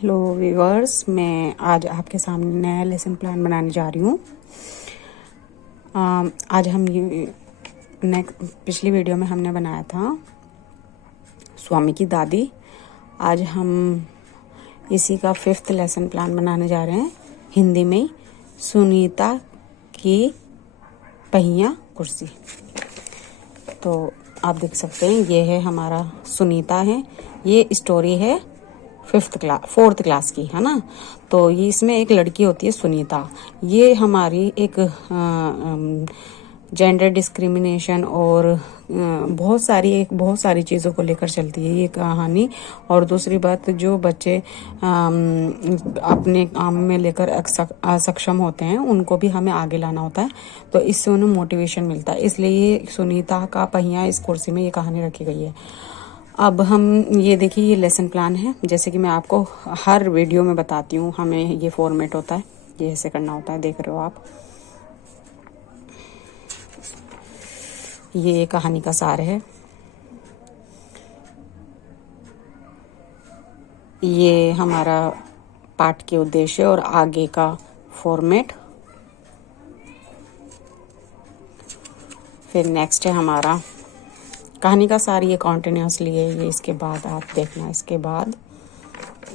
Hello viewers, मैं आज आपके सामने नया लेसन प्लान बनाने जा रही हूँ। आज हम ये पिछली वीडियो में हमने बनाया था स्वामी की दादी। आज हम इसी का 5th लेसन प्लान बनाने जा रहे हैं हिंदी में ही, सुनीता की पहिया कुर्सी। तो आप देख सकते हैं ये है हमारा सुनीता है। ये स्टोरी है 4th क्लास की, है ना। तो ये इसमें एक लड़की होती है सुनीता। ये हमारी एक जेंडर डिस्क्रिमिनेशन और बहुत सारी चीज़ों को लेकर चलती है ये कहानी। और दूसरी बात, जो बच्चे अपने काम में लेकर असक्षम होते हैं उनको भी हमें आगे लाना होता है, तो इससे उन्हें मोटिवेशन मिलता है। इसलिए ये सुनीता का पहिया इस कुर्सी में ये कहानी रखी गई है। अब हम ये देखिए, ये लेसन प्लान है। जैसे कि मैं आपको हर वीडियो में बताती हूँ, हमें ये फॉर्मेट होता है, ये ऐसे करना होता है। देख रहे हो आप, ये कहानी का सार है। ये हमारा पाठ के उद्देश्य और आगे का फॉर्मेट। फिर नेक्स्ट है हमारा कहानी का सार। ये कॉन्टिन्यूसली है, ये इसके बाद आप देखना, इसके बाद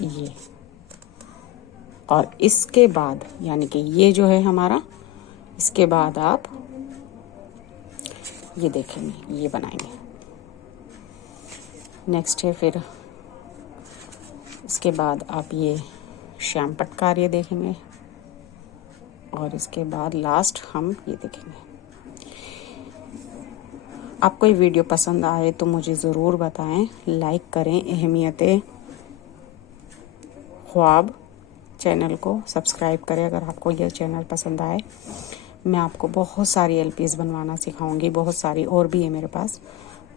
ये, और इसके बाद यानी कि ये जो है हमारा, इसके बाद आप ये देखेंगे, ये बनाएंगे। नेक्स्ट है फिर इसके बाद आप ये श्यामपट्ट कार्य देखेंगे, और इसके बाद लास्ट हम ये देखेंगे। आपको ये वीडियो पसंद आए तो मुझे ज़रूर बताएं, लाइक करें। अहमियत ख्वाब चैनल को सब्सक्राइब करें अगर आपको यह चैनल पसंद आए। मैं आपको बहुत सारी LPs बनवाना सिखाऊंगी, बहुत सारी और भी है मेरे पास।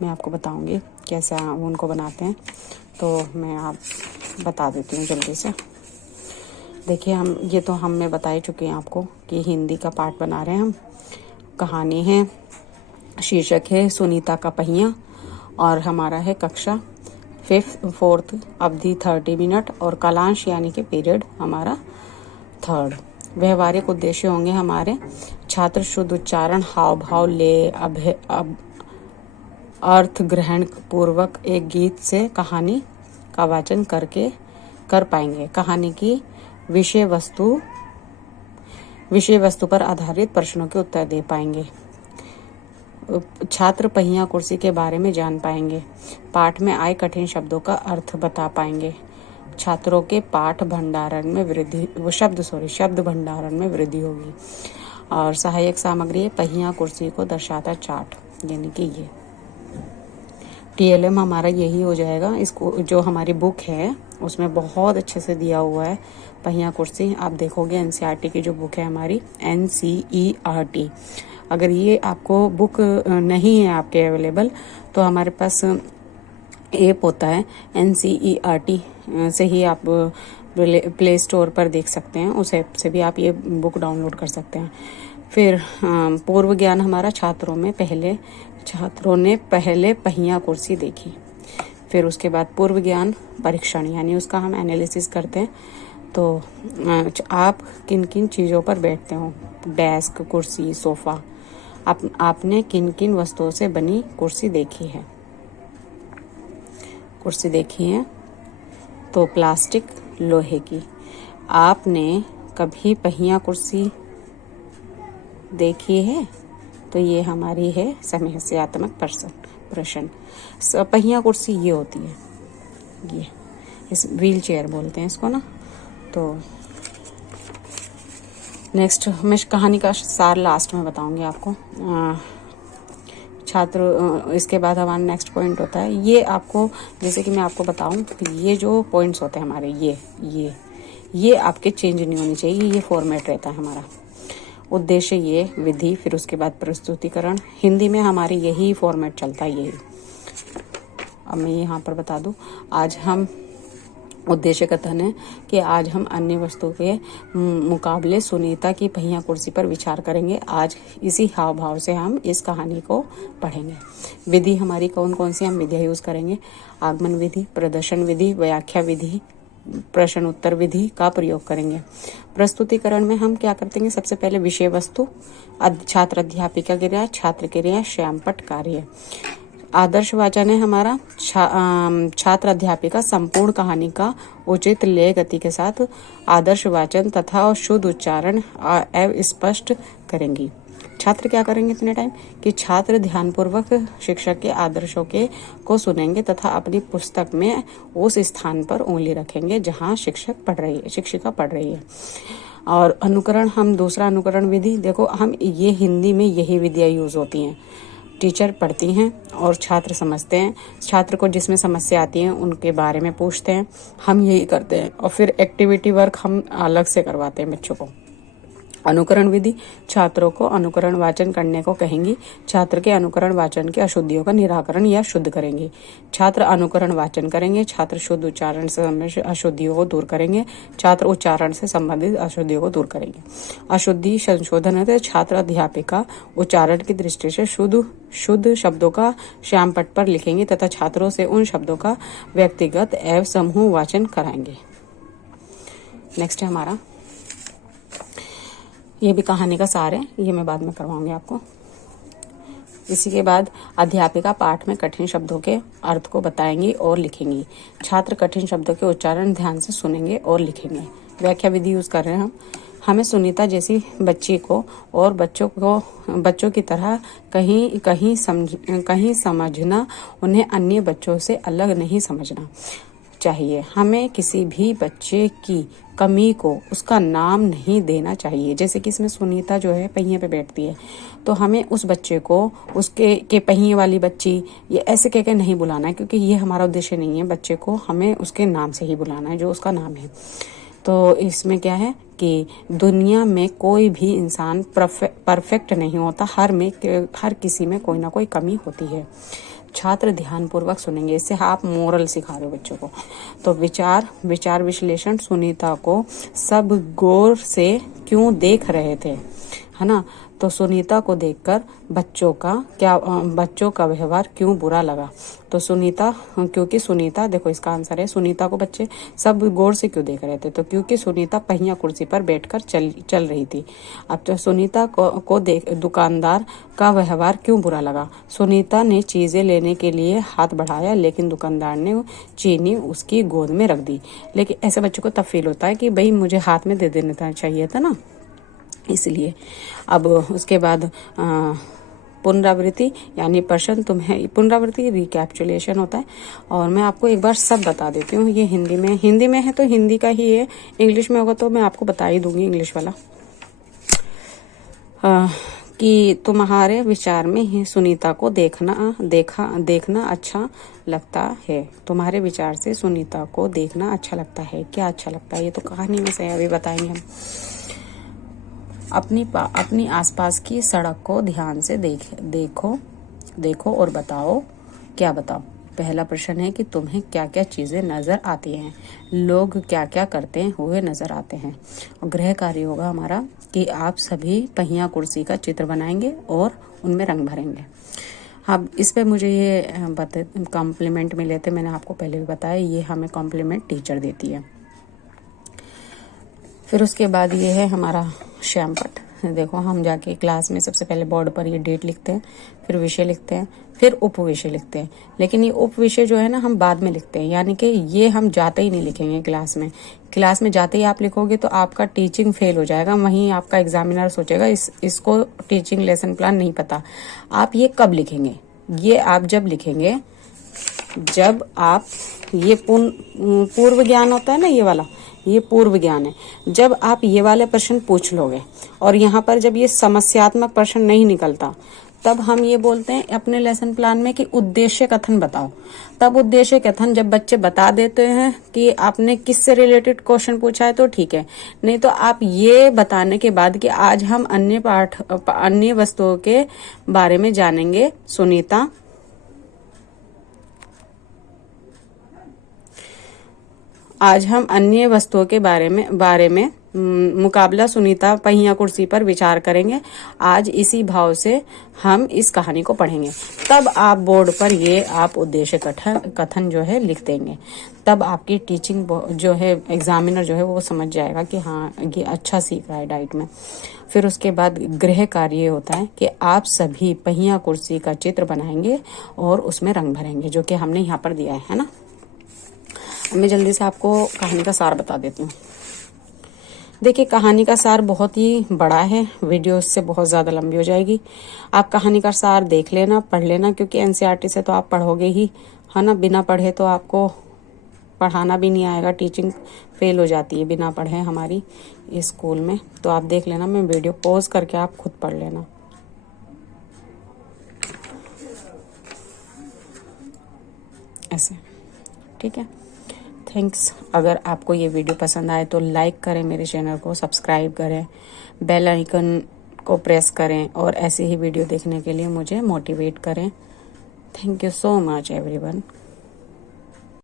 मैं आपको बताऊंगी कैसे उनको बनाते हैं। तो मैं आप बता देती हूँ जल्दी से। देखिए, ये तो हमने बता ही चुके हैं आपको कि हिंदी का पार्ट बना रहे हैं हम। कहानी है, शीर्षक है सुनीता का पहिया, और हमारा है कक्षा 4th, अवधि 30 मिनट, और कालांश यानी कि पीरियड हमारा 3rd। व्यवहारिक उद्देश्य होंगे हमारे छात्र शुद्ध उच्चारण, हाव भाव ले अर्थ ग्रहण पूर्वक एक गीत से कहानी का वाचन कर पाएंगे। कहानी की विषय वस्तु पर आधारित प्रश्नों के उत्तर दे पाएंगे। छात्र पहिया कुर्सी के बारे में जान पाएंगे। पाठ में आए कठिन शब्दों का अर्थ बता पाएंगे। छात्रों के शब्द भंडारण में वृद्धि होगी। और सहायक सामग्री पहिया कुर्सी को दर्शाता चार्ट, यानी कि ये TLM हमारा यही हो जाएगा। इसको जो हमारी बुक है उसमें बहुत अच्छे से दिया हुआ है पहिया कुर्सी। आप देखोगे NCERT की जो बुक है हमारी, NCERT, अगर ये आपको बुक नहीं है आपके अवेलेबल, तो हमारे पास ऐप होता है NCERT से ही आप प्ले स्टोर पर देख सकते हैं। उस ऐप से भी आप ये बुक डाउनलोड कर सकते हैं। फिर पूर्व ज्ञान हमारा, छात्रों ने पहले पहिया कुर्सी देखी। फिर उसके बाद पूर्व ज्ञान परीक्षण, यानी उसका हम एनालिसिस करते हैं। तो आप किन किन चीज़ों पर बैठते हो, डेस्क, कुर्सी, सोफ़ा। आपने किन किन वस्तुओं से बनी कुर्सी देखी है। तो प्लास्टिक, लोहे की। आपने कभी पहिया कुर्सी देखी है? तो ये हमारी है समस्यात्मक प्रश्न। पहिया कुर्सी ये होती है, ये इस व्हील चेयर बोलते हैं इसको ना। तो नेक्स्ट मैं कहानी का सार लास्ट में बताऊंगी आपको। इसके बाद हमारा नेक्स्ट पॉइंट होता है, ये आपको, जैसे कि मैं आपको बताऊं, ये जो पॉइंट्स होते हैं हमारे, ये आपके चेंज नहीं होनी चाहिए। ये फॉर्मेट रहता है हमारा। उद्देश्य, ये विधि, फिर उसके बाद प्रस्तुतिकरण। हिंदी में हमारे यही फॉर्मेट चलता है, यही। अब मैं यहाँ पर बता दूं, आज हम उद्देश्य कथन है कि आज हम अन्य वस्तु के मुकाबले सुनीता की पहिया कुर्सी पर विचार करेंगे। आज इसी हाव भाव से हम इस कहानी को पढ़ेंगे। विधि हमारी कौन कौन सी हम विधियाँ यूज करेंगे? आगमन विधि, प्रदर्शन विधि, व्याख्या विधि, प्रश्न उत्तर विधि का प्रयोग करेंगे। प्रस्तुतिकरण में हम क्या करते हैं, सबसे पहले विषय वस्तु, छात्र अध्यापिका क्रिया, छात्र क्रिया, श्यामपट्ट कार्य। आदर्श वाचन है हमारा छात्र अध्यापिका संपूर्ण कहानी का उचित लय गति के साथ आदर्श वाचन तथा शुद्ध उच्चारण एवं स्पष्ट करेंगी। छात्र क्या करेंगे इतने टाइम कि छात्र ध्यानपूर्वक शिक्षक के आदर्शों को सुनेंगे तथा अपनी पुस्तक में उस स्थान पर उंगली रखेंगे जहां शिक्षिका पढ़ रही है। और अनुकरण, हम दूसरा अनुकरण विधि, देखो हम ये हिंदी में यही विधियां यूज होती हैं। टीचर पढ़ती हैं और छात्र समझते हैं, छात्र को जिसमें समस्या आती है उनके बारे में पूछते हैं, हम यही करते हैं। और फिर एक्टिविटी वर्क हम अलग से करवाते हैं बच्चों को। अनुकरण विधि, छात्रों को अनुकरण वाचन करने को कहेंगी। छात्र के अनुकरण वाचन के अशुद्धियों का निराकरण या शुद्ध करेंगे। छात्र अनुकरण वाचन करेंगे, छात्र शुद्ध उच्चारण से संबंधित अशुद्धियों को दूर करेंगे, छात्र उच्चारण से संबंधित अशुद्धियों को दूर करेंगे। अशुद्धि संशोधन है, छात्र अध्यापिका उच्चारण की दृष्टि से शुद्ध शब्दों का श्यामपट्ट पर लिखेंगे तथा छात्रों से उन शब्दों का व्यक्तिगत एवं समूह वाचन कराएंगे। नेक्स्ट है हमारा, ये भी कहानी का सार है, ये मैं बाद में करवाऊंगी आपको। इसी के बाद अध्यापिका पाठ में कठिन शब्दों के अर्थ को बताएंगी और लिखेंगी। छात्र कठिन शब्दों के उच्चारण ध्यान से सुनेंगे और लिखेंगे। व्याख्या विधि यूज कर रहे हैं हम। हमें सुनीता जैसी बच्ची को और बच्चों की तरह कहीं समझना, उन्हें अन्य बच्चों से अलग नहीं समझना चाहिए। हमें किसी भी बच्चे की कमी को उसका नाम नहीं देना चाहिए। जैसे कि इसमें सुनीता जो है पहिए पे बैठती है, तो हमें उस बच्चे को उसके पहिए वाली बच्ची ये ऐसे कह के नहीं बुलाना है, क्योंकि ये हमारा उद्देश्य नहीं है। बच्चे को हमें उसके नाम से ही बुलाना है, जो उसका नाम है। तो इसमें क्या है कि दुनिया में कोई भी इंसान परफेक्ट नहीं होता, हर किसी में कोई ना कोई कमी होती है। छात्र ध्यानपूर्वक सुनेंगे, इससे आप मोरल सिखा रहे हो बच्चों को। तो विचार विश्लेषण, सुनीता को सब गौर से क्यों देख रहे थे, है ना। तो सुनीता को देखकर बच्चों का व्यवहार क्यों बुरा लगा। तो क्योंकि सुनीता, देखो इसका आंसर है, सुनीता को बच्चे सब गौर से क्यों देख रहे थे, तो क्योंकि सुनीता पहिया कुर्सी पर बैठकर चल रही थी। अब तो सुनीता को दुकानदार का व्यवहार क्यों बुरा लगा। सुनीता ने चीजें लेने के लिए हाथ बढ़ाया, लेकिन दुकानदार ने चीनी उसकी गोद में रख दी। लेकिन ऐसे बच्चों को तब फील होता है कि भाई मुझे हाथ में दे देना चाहिए था ना, इसलिए। अब उसके बाद पुनरावृत्ति यानी प्रश्न पुनरावृत्ति रिकैप्चुलेशन होता है। और मैं आपको एक बार सब बता देती हूँ। ये हिंदी में है तो हिंदी का ही है, इंग्लिश में होगा तो मैं आपको बता ही दूंगी इंग्लिश वाला। कि तुम्हारे विचार में ही सुनीता को देखना अच्छा लगता है। तुम्हारे विचार से सुनीता को देखना अच्छा लगता है। क्या अच्छा लगता है, ये तो कहानी में से अभी बताएंगे हम। अपनी आसपास की सड़क को ध्यान से देखो और बताओ। क्या बताओ। पहला प्रश्न है कि तुम्हें क्या क्या चीजें नजर आती हैं, लोग क्या क्या करते हुए नजर आते हैं। और गृह कार्य होगा हमारा कि आप सभी पहिया कुर्सी का चित्र बनाएंगे और उनमें रंग भरेंगे। अब इस पे मुझे ये कॉम्प्लीमेंट मिले थे, मैंने आपको पहले भी बताया, ये हमें कॉम्प्लीमेंट टीचर देती है। फिर उसके बाद ये है हमारा श्यामपट्ट। देखो हम जाके क्लास में सबसे पहले बोर्ड पर ये डेट लिखते हैं, फिर विषय लिखते हैं, फिर उपविषय लिखते हैं। लेकिन ये उपविषय जो है ना हम बाद में लिखते हैं, यानी कि ये हम जाते ही नहीं लिखेंगे क्लास में। क्लास में जाते ही आप लिखोगे तो आपका टीचिंग फेल हो जाएगा। वहीं आपका एग्जामिनर सोचेगा इसको टीचिंग लेसन प्लान नहीं पता। आप ये कब लिखेंगे, ये आप जब लिखेंगे जब आप ये पूर्व ज्ञान होता है ना, ये वाला ये पूर्व ज्ञान है। जब आप ये वाले प्रश्न पूछ लोगे और यहाँ पर जब ये समस्यात्मक प्रश्न नहीं निकलता, तब हम ये बोलते हैं अपने लेसन प्लान में कि उद्देश्य कथन बताओ। तब उद्देश्य कथन जब बच्चे बता देते हैं कि आपने किस से रिलेटेड क्वेश्चन पूछा है तो ठीक है, नहीं तो आप ये बताने के बाद कि आज हम अन्य वस्तुओं के बारे में जानेंगे। सुनीता आज हम अन्य वस्तुओं के बारे में मुकाबला सुनीता पहिया कुर्सी पर विचार करेंगे। आज इसी भाव से हम इस कहानी को पढ़ेंगे। तब आप बोर्ड पर ये आप उद्देश्य कथन जो है लिख देंगे। तब आपकी टीचिंग जो है एग्जामिनर जो है वो समझ जाएगा कि हाँ ये अच्छा सीख रहा है डाइट में। फिर उसके बाद गृह कार्य होता है कि आप सभी पहिया कुर्सी का चित्र बनाएंगे और उसमें रंग भरेंगे, जो कि हमने यहाँ पर दिया है ना। मैं जल्दी से आपको कहानी का सार बता देती हूँ। देखिए, कहानी का सार बहुत ही बड़ा है, वीडियो इससे बहुत ज़्यादा लंबी हो जाएगी। आप कहानी का सार देख लेना, पढ़ लेना, क्योंकि एनसीईआरटी से तो आप पढ़ोगे ही, है ना। बिना पढ़े तो आपको पढ़ाना भी नहीं आएगा, टीचिंग फेल हो जाती है बिना पढ़े हमारी इस स्कूल में। तो आप देख लेना, मैं वीडियो पॉज करके आप खुद पढ़ लेना। ऐसे, ठीक है। थैंक्स। अगर आपको ये वीडियो पसंद आए तो लाइक करें, मेरे चैनल को सब्सक्राइब करें, बेल आइकन को प्रेस करें और ऐसे ही वीडियो देखने के लिए मुझे मोटिवेट करें। Thank you so much everyone.